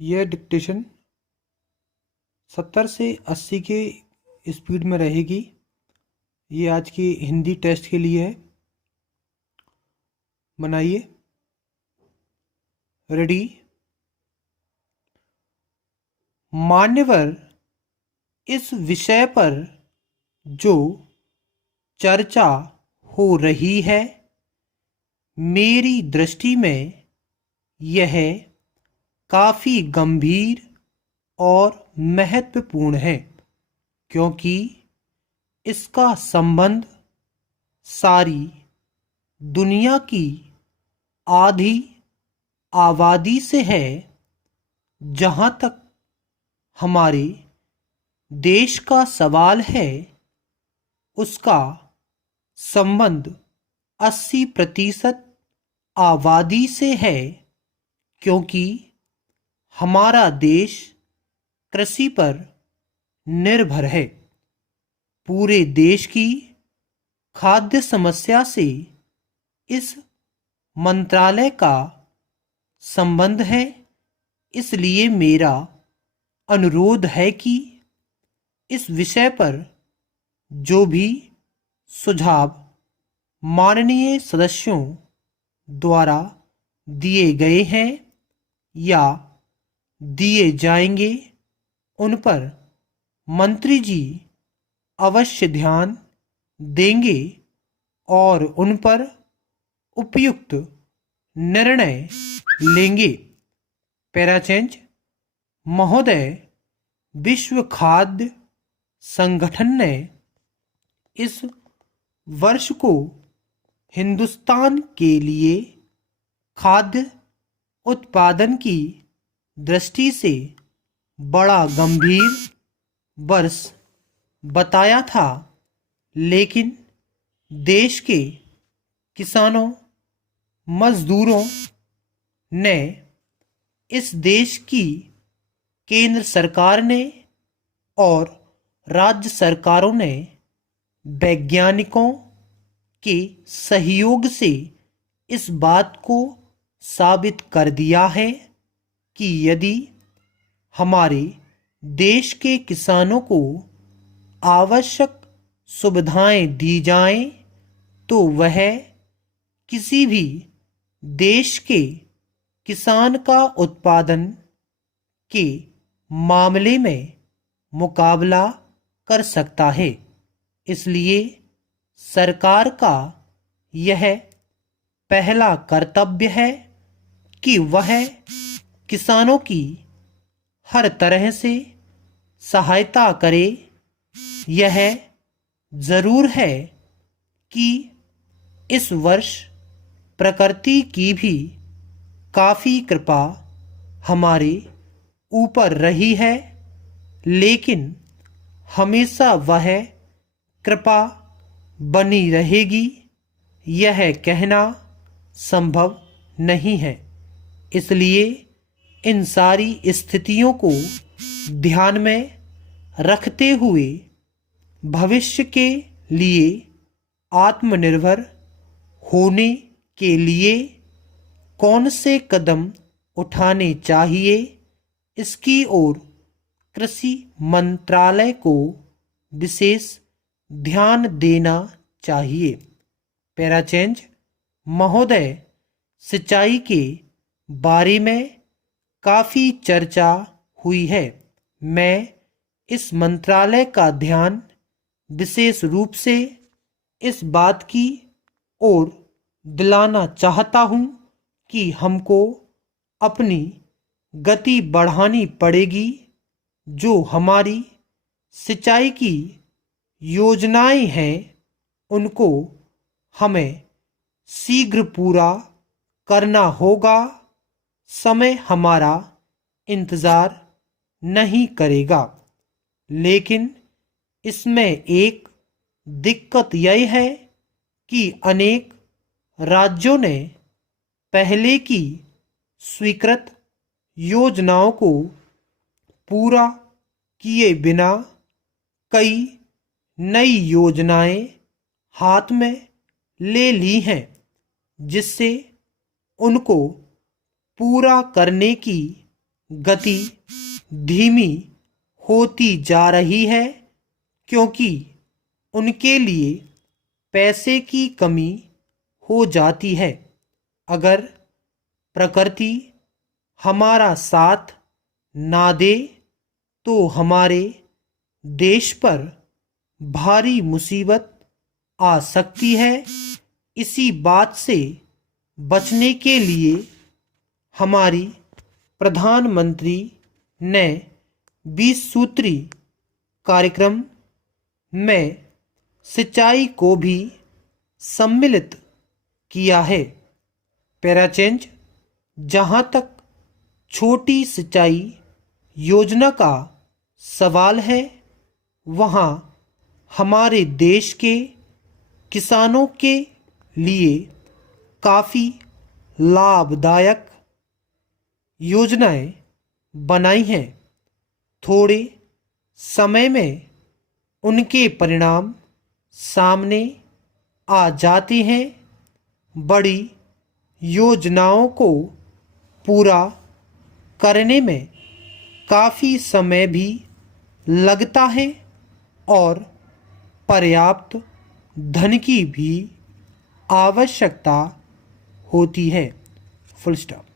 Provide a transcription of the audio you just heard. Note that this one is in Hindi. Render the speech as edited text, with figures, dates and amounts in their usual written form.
यह डिक्टेशन 70 से 80 के स्पीड में रहेगी। ये आज की हिंदी टेस्ट के लिए है। बनाइए। रेडी। मान्यवर, इस विषय पर जो चर्चा हो रही है, मेरी दृष्टि में यह काफ़ी गंभीर और महत्वपूर्ण है, क्योंकि इसका संबंध सारी दुनिया की आधी आबादी से है। जहाँ तक हमारे देश का सवाल है, उसका संबंध 80% आबादी से है, क्योंकि हमारा देश कृषि पर निर्भर है। पूरे देश की खाद्य समस्या से इस मंत्रालय का संबंध है। इसलिए मेरा अनुरोध है कि इस विषय पर जो भी सुझाव माननीय सदस्यों द्वारा दिए गए हैं या दिए जाएंगे, उन पर मंत्री जी अवश्य ध्यान देंगे और उन पर उपयुक्त निर्णय लेंगे। पैराचेंज महोदय, विश्व खाद्य संगठन ने इस वर्ष को हिंदुस्तान के लिए खाद्य उत्पादन की दृष्टि से बड़ा गंभीर वर्ष बताया था, लेकिन देश के किसानों, मजदूरों ने, इस देश की केंद्र सरकार ने और राज्य सरकारों ने वैज्ञानिकों के सहयोग से इस बात को साबित कर दिया है कि यदि हमारे देश के किसानों को आवश्यक सुविधाएं दी जाएं, तो वह किसी भी देश के किसान का उत्पादन के मामले में मुकाबला कर सकता है। इसलिए सरकार का यह पहला कर्तव्य है कि वह किसानों की हर तरह से सहायता करे। यह जरूर है कि इस वर्ष प्रकृति की भी काफ़ी कृपा हमारे ऊपर रही है, लेकिन हमेशा वह कृपा बनी रहेगी, यह कहना संभव नहीं है। इसलिए इन सारी स्थितियों को ध्यान में रखते हुए भविष्य के लिए आत्मनिर्भर होने के लिए कौन से कदम उठाने चाहिए, इसकी ओर कृषि मंत्रालय को विशेष ध्यान देना चाहिए। पैराचेंज महोदय, सिंचाई के बारे में काफ़ी चर्चा हुई है। मैं इस मंत्रालय का ध्यान विशेष रूप से इस बात की ओर दिलाना चाहता हूँ कि हमको अपनी गति बढ़ानी पड़ेगी। जो हमारी सिंचाई की योजनाएं हैं, उनको हमें शीघ्र पूरा करना होगा। समय हमारा इंतज़ार नहीं करेगा। लेकिन इसमें एक दिक्कत यह है कि अनेक राज्यों ने पहले की स्वीकृत योजनाओं को पूरा किए बिना कई नई योजनाएं हाथ में ले ली हैं, जिससे उनको पूरा करने की गति धीमी होती जा रही है क्योंकि उनके लिए पैसे की कमी हो जाती है। अगर प्रकृति हमारा साथ ना दे तो हमारे देश पर भारी मुसीबत आ सकती है। इसी बात से बचने के लिए हमारी प्रधानमंत्री ने 20 सूत्री कार्यक्रम में सिंचाई को भी सम्मिलित किया है। पैराचेंज, जहाँ तक छोटी सिंचाई योजना का सवाल है, वहाँ हमारे देश के किसानों के लिए काफ़ी लाभदायक योजनाएं बनाई हैं। थोड़े समय में उनके परिणाम सामने आ जाते हैं। बड़ी योजनाओं को पूरा करने में काफ़ी समय भी लगता है और पर्याप्त धन की भी आवश्यकता होती है। Full stop.